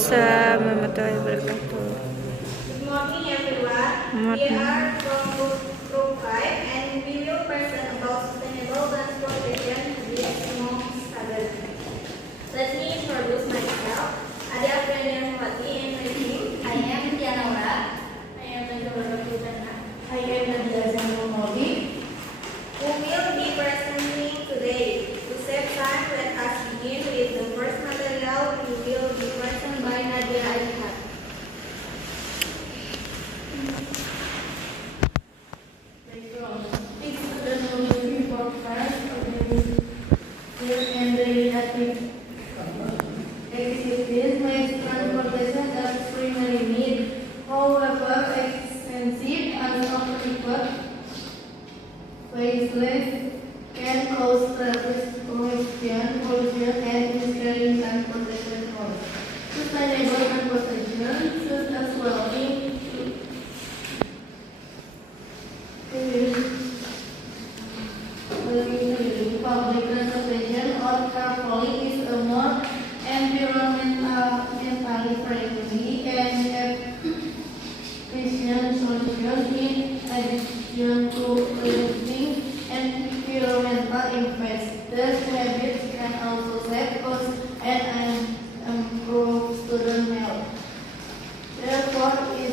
Waalaikumsalam warahmatullahi wabarakatuh. Good morning everyone. Morning. We are from group 5 and we will present about sustainable transportation with small students. Let me introduce myself. Adia Priyanwati and my name. I am Diana Ura. I am Najwa Putana. I am Nadia Zanumoli. Who will be presenting today. To save time, let us begin with the first material. We will be presented by Nadia Aishah. Activities makes transportation a primary need. However, expensive and unequal faceless can cause traffic pollution, and miscarrying transportation costs. Sustainable transportation should as well be public transportation or carpooling is a more environmentally friendly and efficient solution in addition to reducing environmental impacts. These habits can also save costs and improve student health. Therefore, it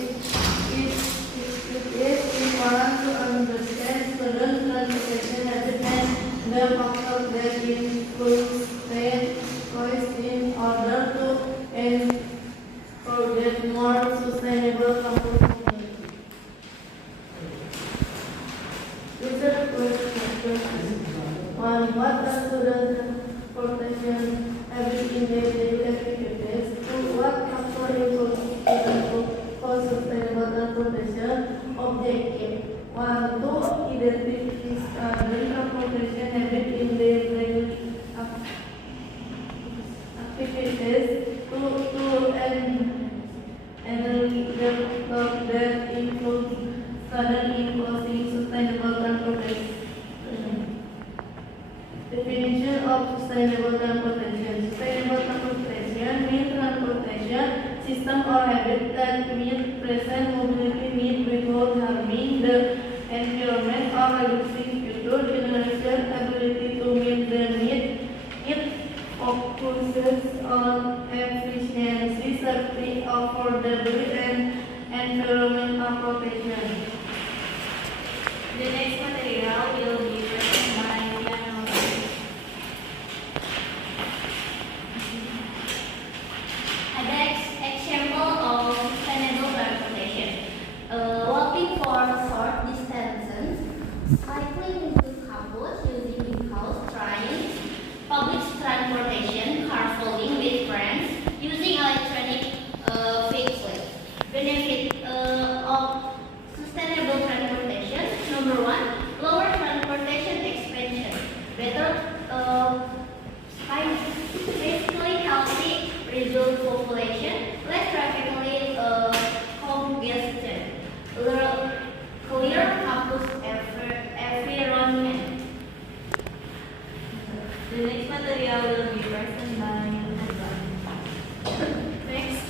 is important to understand student transportation habits and the factors that influence their choice in order to encourage more sustainable transportation. Research questions. One, what are student transportation habits in their daily activities? Two, what factors influence students for sustainable transportation objective? One, to identify student transportation habits in their daily activities. Two, to develop that include student imposing sustainable transportation. Definition of sustainable transportation. Sustainable transportation means transportation system or habit that meet present mobility need without harming the environment or reducing future generation ability to meet the need. It focuses on efficiency, safety, affordability, and environmental protection. The next material will be presented by Diana. Example of sustainable transportation. Walking for short distances, cycling into campus using in-house trains, public transportation, carpooling with friends, using electronic vehicles. Benefit of sustainable transportation. Number one, lower transportation expenses, better physically healthy, reduced population, less traffically congestion, clear campus environment. The next material will be presented by Najwa. Next,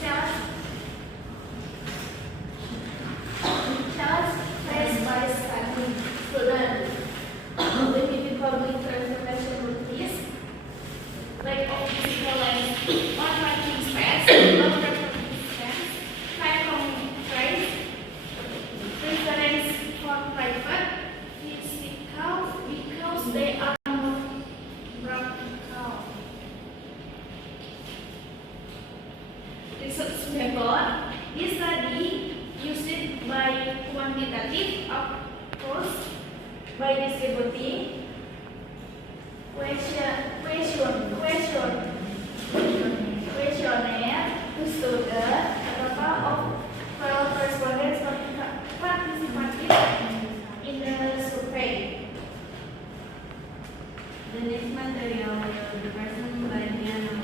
Charles faced by studying student limited public transportation routes, lack of physical length, one parking space, low traffic distance, high commuting price, preference for private vehicles because they are more practical. Research method. This study used by quantitative approach by distributing questionnaire to students. A total of 12 respondents participated in the survey. The next material will be presented by Diana.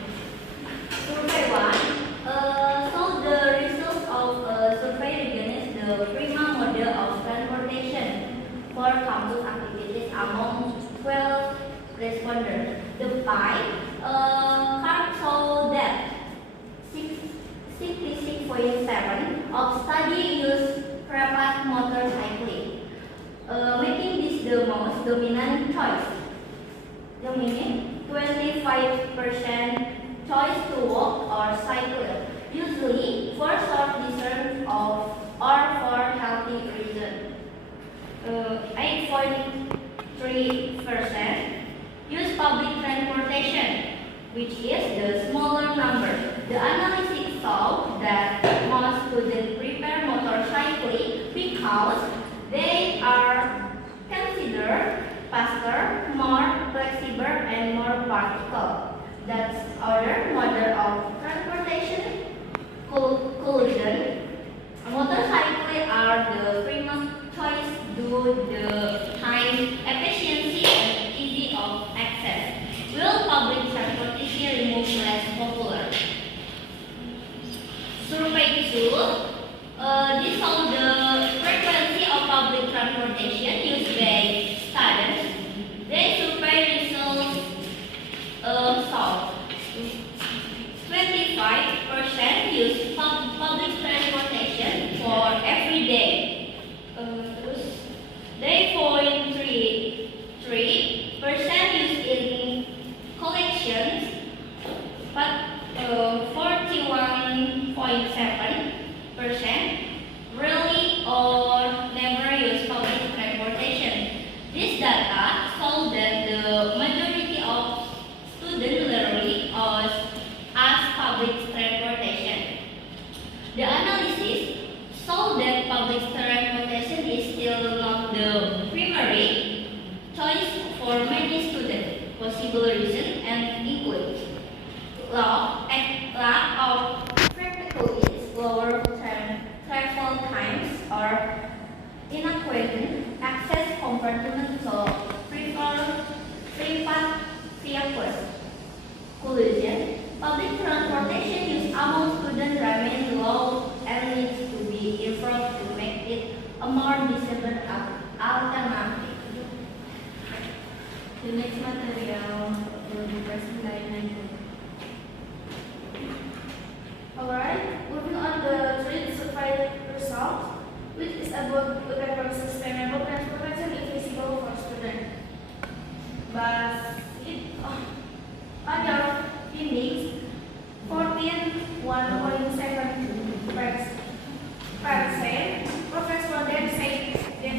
Survey 1. So the results of survey against the prima model of transportation for campus activities among 12 responders. The pie dominant choice. Meaning 25% choice to walk or cycle, usually for short distance or for healthy reason. 8.3% use public transportation, which is the smaller number. The analysis showed that most students prefer motorcycling because they are considered faster, more flexible, and more practical. That's other mode of transportation. Conclusion. Motorcycles are the famous choice due to the time efficiency and easy of access. Will public transportation remove less popular? Survey 2. This shows the frequency of public transportation used by students. They survey results show 25% use public transportation for every day. They 0.3% use in collections, but 41.7% rarely or never use public transportation. This data show that the majority of students rarely as public transportation. The analysis showed that public transportation is still not the primary choice for many students. Possible reasons and include lack of practicalities, lower travel times, or inadequate access compartments to private vehicles. Conclusion. Public transportation use among students remains low and needs to be improved to make it a more decent alternative. The next material will be presented. Alright, moving on the third survey result, which is about whether sustainable transportation is feasible for students. But other findings, 1.7% of respondents say that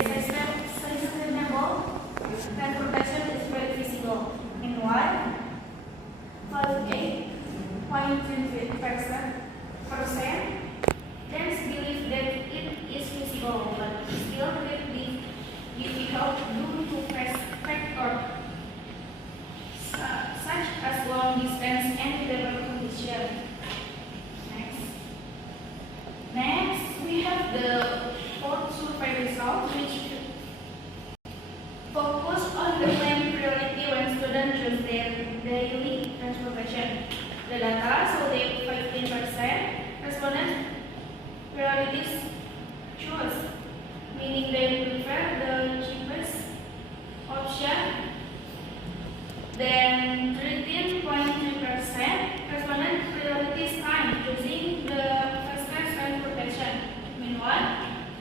sustainable transportation is very feasible. Meanwhile, 58.2% then believe that it is feasible, but still greatly difficult due to factors such as long distance and weather conditions. Next, we have the fourth survey result, which focus on the main priority when students choose their daily transportation. The data show that 15% respondents priorities choice, meaning they prefer the cheapest option. Then 13.3% respondents priorities time, choosing the fastest transportation. Meanwhile,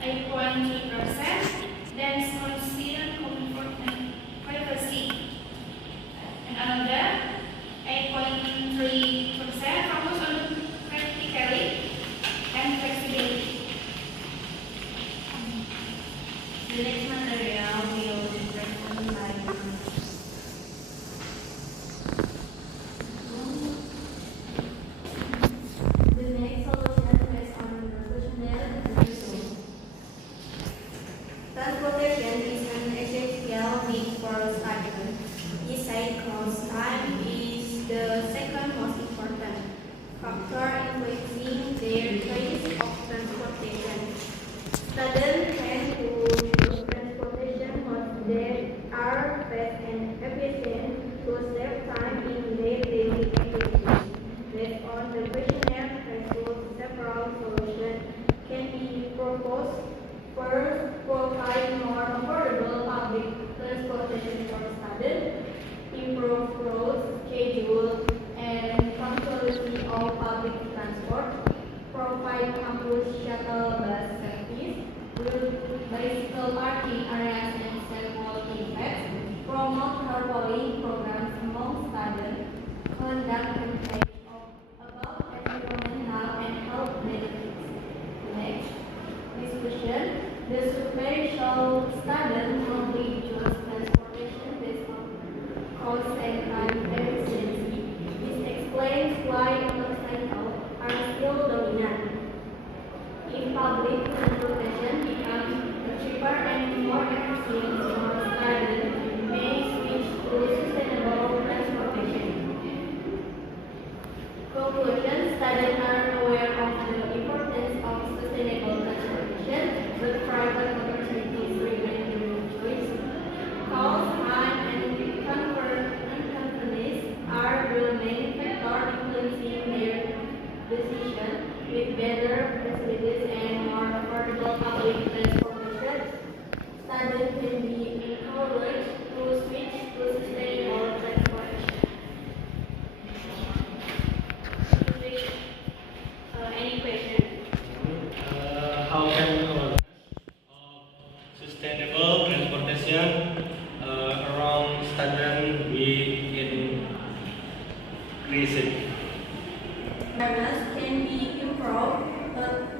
8.3% then consider comfort and privacy. And another 8.3% focus on practicality and flexibility. The next material will be presented by The next solution based on the questionnaire result. Transportation is an essential need for students. Because time is the second most important factor influencing their choice of transportation. Students tend to choose transportation modes that are fast and efficient to save time in their daily activities. Based on the questionnaire result, several solutions can be proposed. First, provide more affordable public transportation for students, improve route, schedule, and punctuality of public transport, provide campus shuttle bus service, build bicycle parking areas and sell walking paths, conduct campaigns about environmental and health benefits. Next, discussion. The survey showed students only choose transportation based on cost and time efficiency. This explains why motorcycles are still dominant. If public transportation becomes cheaper and more efficient, more students may switch to sustainable transportation. Conclusion: students are aware of the importance of sustainable transportation, but private motorcycles remain their choice. Cost, time, and convenience are the main factor influencing their decision. With better facilities and more affordable public transportation, students can be encouraged to switch to sustainable transportation. Any question? How can awareness of sustainable transportation around students be increased? Awareness can be improved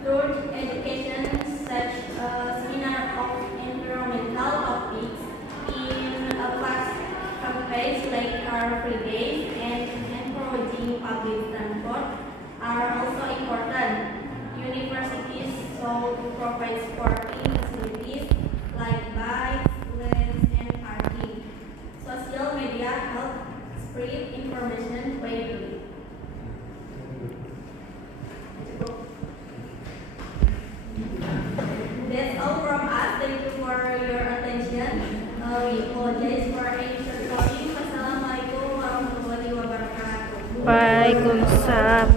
through education such seminar of environmental topics in class campaigns like car free days and encouraging public transport are also important. Universities should provide sporting facilities like bikes, lanes, and parking. Social media help spread information widely. That's all from us. Thank you for your attention. We apologize for any shortcomings. Wassalamualaikum warahmatullahi wabarakatuh. Waalaikumsalam.